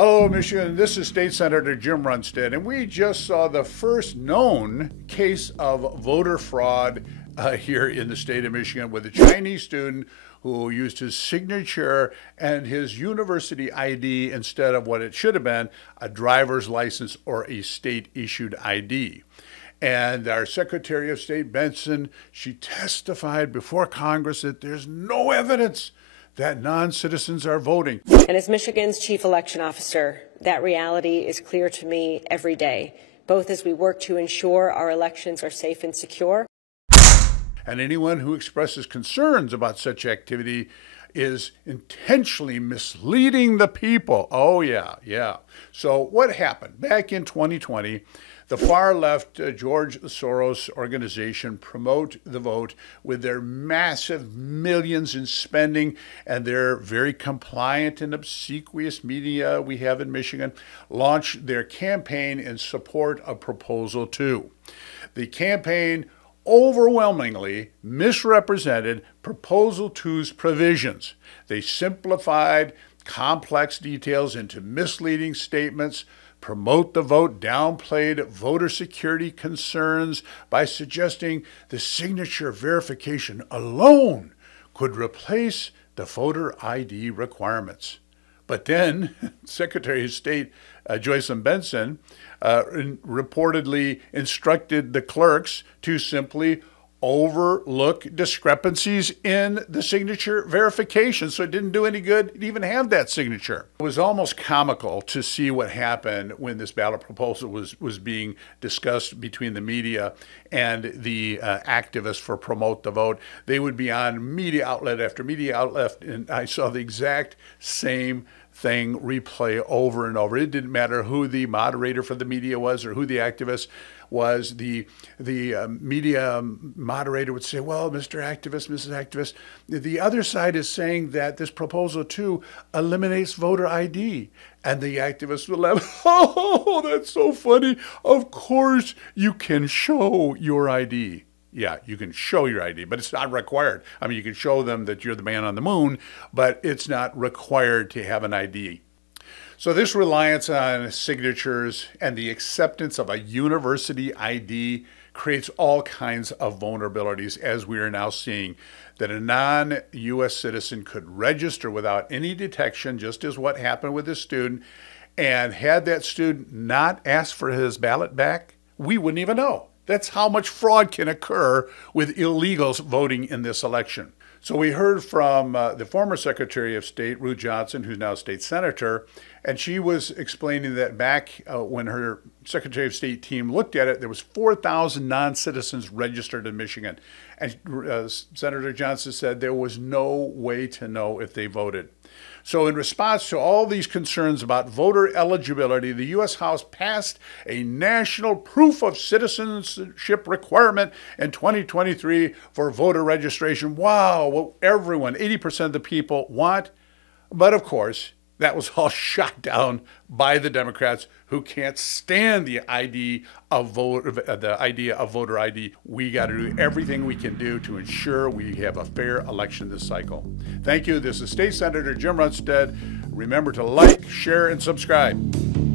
Hello, Michigan. This is State Senator Jim Runestad, and we just saw the first known case of voter fraud here in the state of Michigan with a Chinese student who used his signature and his university ID instead of what it should have been, a driver's license or a state-issued ID. And our Secretary of State, Benson, she testified before Congress that there's no evidence that non-citizens are voting. And as Michigan's chief election officer, that reality is clear to me every day, both as we work to ensure our elections are safe and secure. And anyone who expresses concerns about such activity is intentionally misleading the people. Oh, yeah. So what happened? Back in 2020, the far-left George Soros organization Promote the Vote, with their massive millions in spending and their very compliant and obsequious media we have in Michigan, launched their campaign in support of Proposal 2. The campaign overwhelmingly misrepresented Proposal 2's provisions. They simplified complex details into misleading statements. Promote the Vote downplayed voter security concerns by suggesting the signature verification alone could replace the voter ID requirements. But then Secretary of State Joycelyn Benson reportedly instructed the clerks to simply overlook discrepancies in the signature verification, so it didn't do any good to even have that signature. It was almost comical to see what happened when this ballot proposal was being discussed between the media and the activists for Promote the Vote. They would be on media outlet after media outlet, and I saw the exact same thing replay over and over. It didn't matter who the moderator for the media was or who the activist was. The media moderator would say, well, Mr. Activist, Mrs. Activist, the other side is saying that this Proposal 2 eliminates voter ID. And the activists would laugh, oh, that's so funny. Of course you can show your ID. Yeah, you can show your ID, but it's not required. I mean, you can show them that you're the man on the moon, but it's not required to have an ID. So this reliance on signatures and the acceptance of a university ID creates all kinds of vulnerabilities, as we are now seeing, that a non-U.S. citizen could register without any detection, just as what happened with this student, and had that student not asked for his ballot back, we wouldn't even know. That's how much fraud can occur with illegals voting in this election. So we heard from the former Secretary of State, Ruth Johnson, who's now state senator, and she was explaining that back when her Secretary of State team looked at it, there was 4,000 non-citizens registered in Michigan. And Senator Johnson said there was no way to know if they voted. So in response to all these concerns about voter eligibility, the U.S. House passed a national proof of citizenship requirement in 2023 for voter registration. Wow, what everyone, 80% of the people want. But of course, that was all shot down by the Democrats, who can't stand the idea of voter ID. We got to do everything we can do to ensure we have a fair election this cycle. Thank you. This is State Senator Jim Runestad. Remember to like, share, and subscribe.